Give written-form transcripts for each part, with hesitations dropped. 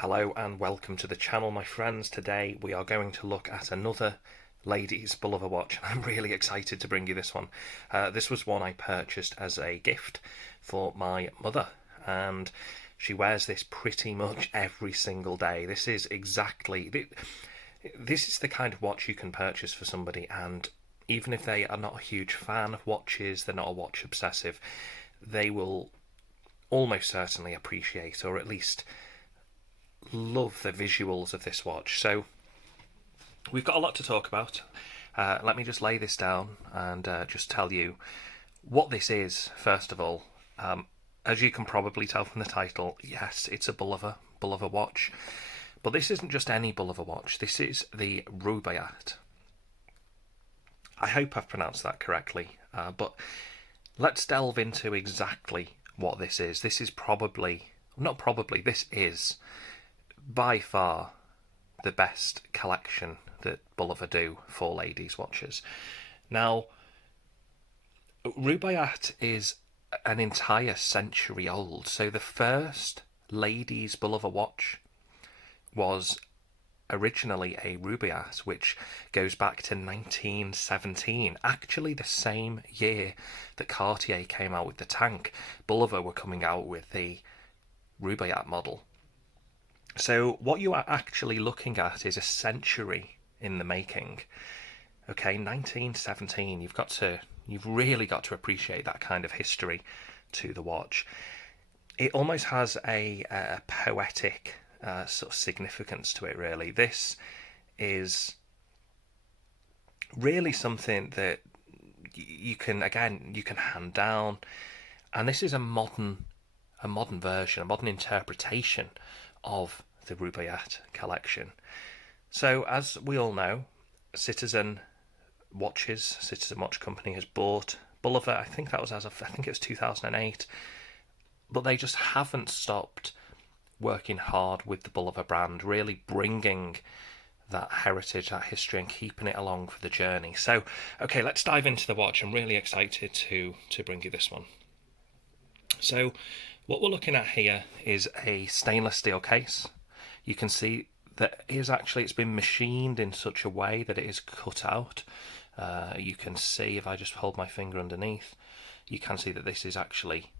Hello and welcome to the channel, my friends. Today we are going to look at another ladies Bulova watch. I'm really excited to bring you this one. This was one I purchased as a gift for my mother, and she wears this pretty much every single day. This is the kind of watch you can purchase for somebody, and even if they are not a huge fan of watches, they're not a watch obsessive, they will almost certainly appreciate, or at least love, the visuals of this watch. So we've got a lot to talk about. Let me just lay this down and just tell you what this is. First of all, as you can probably tell from the title, yes, it's a Bulova watch, but this isn't just any Bulova watch. This is the Rubaiyat. I hope I've pronounced that correctly, but let's delve into exactly what this is. This is this is by far the best collection that Bulova do for ladies' watches. Now, Rubaiyat is an entire century old, so the first ladies' Bulova watch was originally a Rubaiyat, which goes back to 1917, actually the same year that Cartier came out with the tank. Bulova were coming out with the Rubaiyat model. So what you are actually looking at is a century in the making. Okay, 1917, you've really got to appreciate that kind of history to the watch. It almost has a poetic sort of significance to it, really. This is really something that you can hand down, and this is a modern version, a modern interpretation of the Rubaiyat collection. So, as we all know, Citizen Watch Company has bought Bulova. I think it was 2008, but they just haven't stopped working hard with the Bulova brand, really bringing that heritage, that history, and keeping it along for the journey. So, okay, let's dive into the watch. I'm really excited to bring you this one. So, what we're looking at here is a stainless steel case. You can see that it's been machined in such a way that it is cut out. You can see, if I just hold my finger underneath, you can see that this is actually,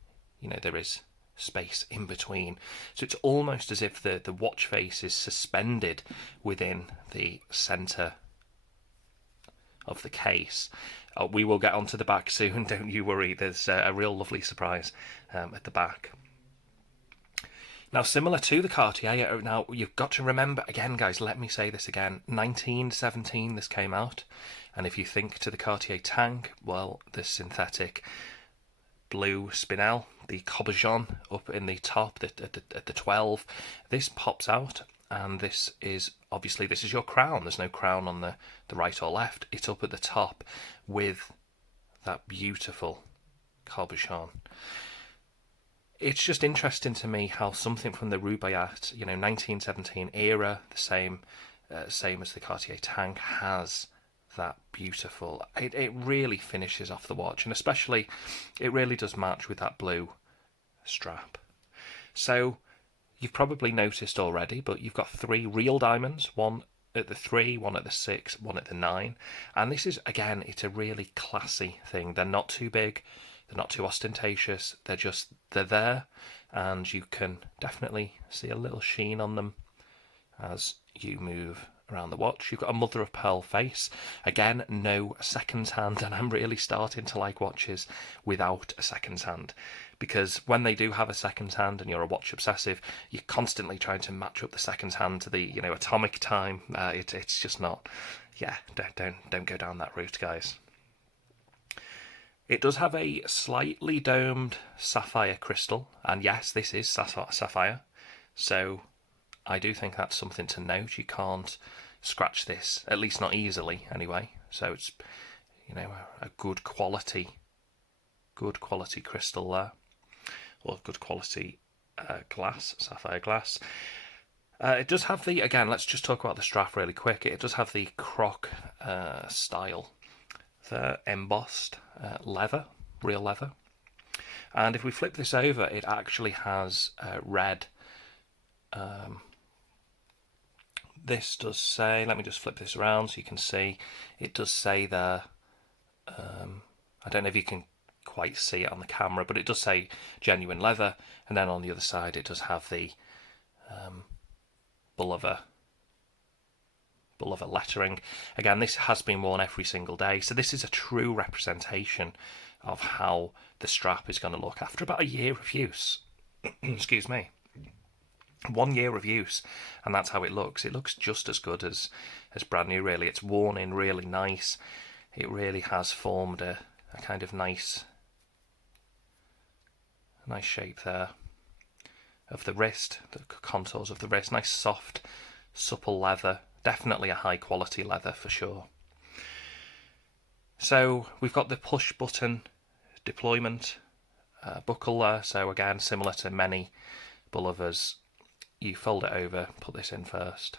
there is space in between. So it's almost as if the watch face is suspended within the centre of the case. We will get onto the back soon, don't you worry. There's a real lovely surprise at the back. Now, similar to the Cartier, now you've got to remember, again guys, let me say this again, 1917 this came out, and if you think to the Cartier tank, well, the synthetic blue spinel, the cabochon up in the top at the 12, this pops out, and this is your crown. There's no crown on the right or left. It's up at the top with that beautiful cabochon. It's just interesting to me how something from the Rubaiyat, 1917 era, the same as the Cartier tank, has that beautiful. It really finishes off the watch, and especially it really does match with that blue strap. So you've probably noticed already, but you've got 3 real diamonds, one at the 3, one at the 6, one at the 9, and this is, again, it's a really classy thing. They're not too big, they're not too ostentatious, they're there, and you can definitely see a little sheen on them as you move around the watch. You've got a mother of pearl face, again, no second hand, and I'm really starting to like watches without a second hand, because when they do have a second hand and you're a watch obsessive, you're constantly trying to match up the second hand to the atomic time. It's just not, don't go down that route, guys. It does have a slightly domed sapphire crystal, and yes, this is sapphire, so I do think that's something to note. You can't scratch this, at least not easily anyway, so it's a good quality crystal there, or good quality glass, sapphire glass. It does have the, again, let's just talk about the strap really quick. It does have the croc style, the embossed leather, real leather. And if we flip this over, it actually has red this does say, let me just flip this around so you can see, it does say there, I don't know if you can quite see it on the camera, but it does say genuine leather, and then on the other side it does have the Bulova lettering. Again, this has been worn every single day, so this is a true representation of how the strap is going to look after about a year of use. Excuse me. 1 year of use, and that's how it looks. It looks just as good as brand new, really. It's worn in really nice. It really has formed a kind of nice shape there of the wrist, the contours of the wrist. Nice soft, supple leather. Definitely a high quality leather for sure. So we've got the push button deployment buckle there. So again, similar to many Bulovas, you fold it over, put this in first.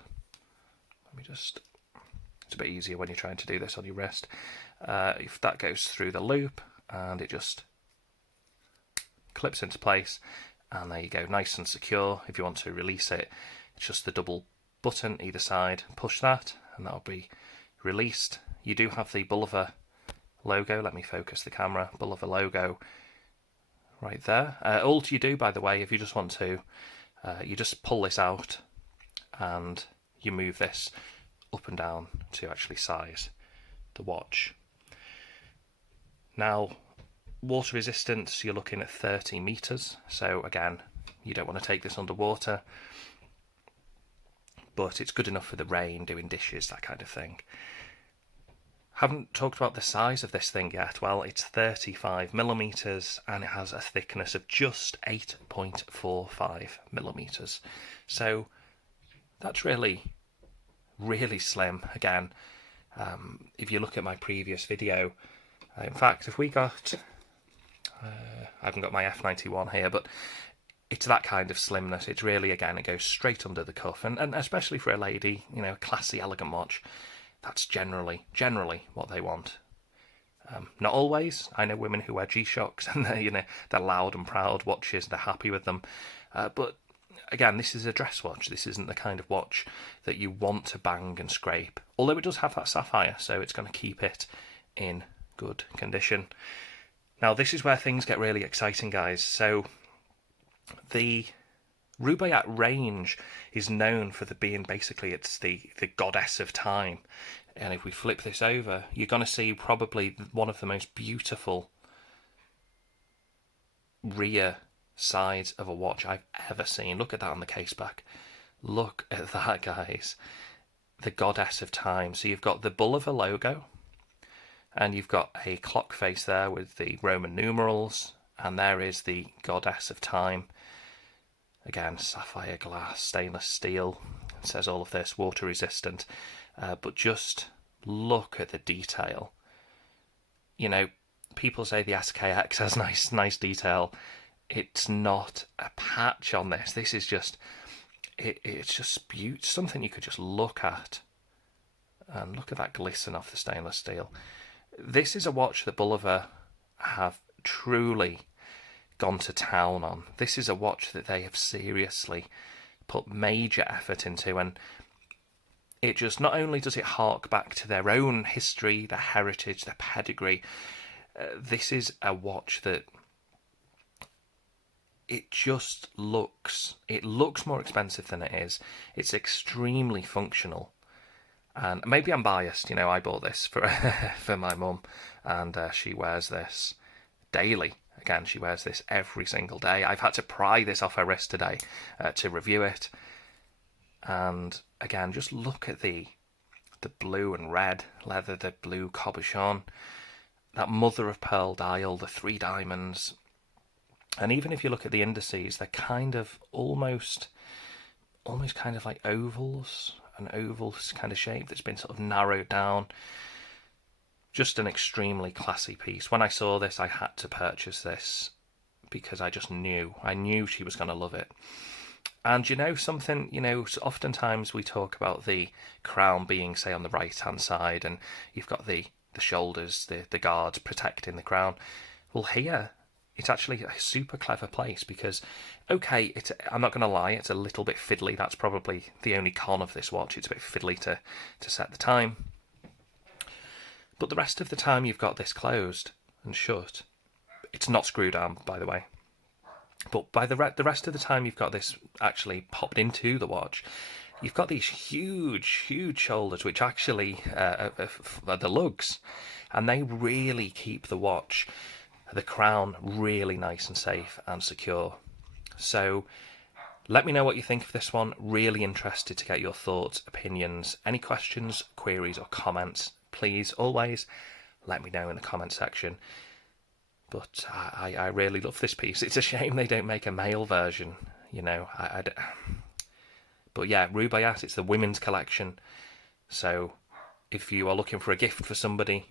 It's a bit easier when you're trying to do this on your wrist. If that goes through the loop, and it just clips into place, and there you go, nice and secure. If you want to release it, it's just the double button either side, push that, and that'll be released. You do have the Bulova logo, let me focus the camera, Bulova logo right there. All you do, by the way, if you just want to, you just pull this out and you move this up and down to actually size the watch. Now, water resistance, you're looking at 30 meters. So again, you don't want to take this underwater, but it's good enough for the rain, doing dishes, that kind of thing. Haven't talked about the size of this thing yet. Well, it's 35 millimeters and it has a thickness of just 8.45 millimeters. So that's really, really slim. Again, if you look at my previous video, in fact, if we got, I haven't got my F91 here, but it's that kind of slimness. It's really, again, it goes straight under the cuff, and especially for a lady, you know, a classy, elegant watch, that's generally what they want. Not always. I know women who wear G-Shocks and they're loud and proud watches. They're happy with them, but again, this is a dress watch. This isn't the kind of watch that you want to bang and scrape. Although it does have that sapphire, so it's going to keep it in good condition. Now, this is where things get really exciting, guys. So the Rubaiyat range is known for being basically, it's the goddess of time. And if we flip this over, you're going to see probably one of the most beautiful rear sides of a watch I've ever seen. Look at that on the case back. Look at that, guys. The goddess of time. So you've got the Bulova logo, and you've got a clock face there with the Roman numerals, and there is the goddess of time. Again, sapphire glass, stainless steel. It says all of this, water resistant. But just look at the detail. You know, people say the SKX has nice detail. It's not a patch on this. This is just, it's just something you could just look at. And look at that glisten off the stainless steel. This is a watch that Bulova have truly gone to town on. This is a watch that they have seriously put major effort into, and it just, not only does it hark back to their own history, their heritage, their pedigree, this is a watch that it just looks more expensive than it is. It's extremely functional. And maybe I'm biased, you know, I bought this for for my mum, and she wears this daily. Again, she wears this every single day. I've had to pry this off her wrist today to review it. And again, just look at the blue and red leather, the blue cabochon, that mother of pearl dial, the 3 diamonds. And even if you look at the indices, they're kind of almost kind of like ovals, an oval kind of shape that's been sort of narrowed down. Just an extremely classy piece. When I saw this, I had to purchase this because I just knew. I knew she was going to love it. And you know something, you know, oftentimes we talk about the crown being, say, on the right-hand side, and you've got the shoulders, the guards protecting the crown. Well, here, it's actually a super clever place because, okay, I'm not going to lie, it's a little bit fiddly. That's probably the only con of this watch. It's a bit fiddly to set the time. But the rest of the time you've got this closed and shut. It's not screwed arm, by the way. But by the rest of the time you've got this actually popped into the watch, you've got these huge, huge shoulders, which actually are the lugs, and they really keep the watch, the crown, really nice and safe and secure. So let me know what you think of this one. Really interested to get your thoughts, opinions, any questions, queries or comments. Please always let me know in the comment section. But I really love this piece. It's a shame they don't make a male version, you know. But yeah, Rubaiyat, it's the women's collection. So if you are looking for a gift for somebody,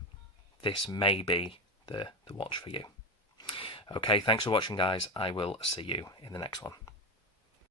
this may be the watch for you. Okay, thanks for watching, guys. I will see you in the next one.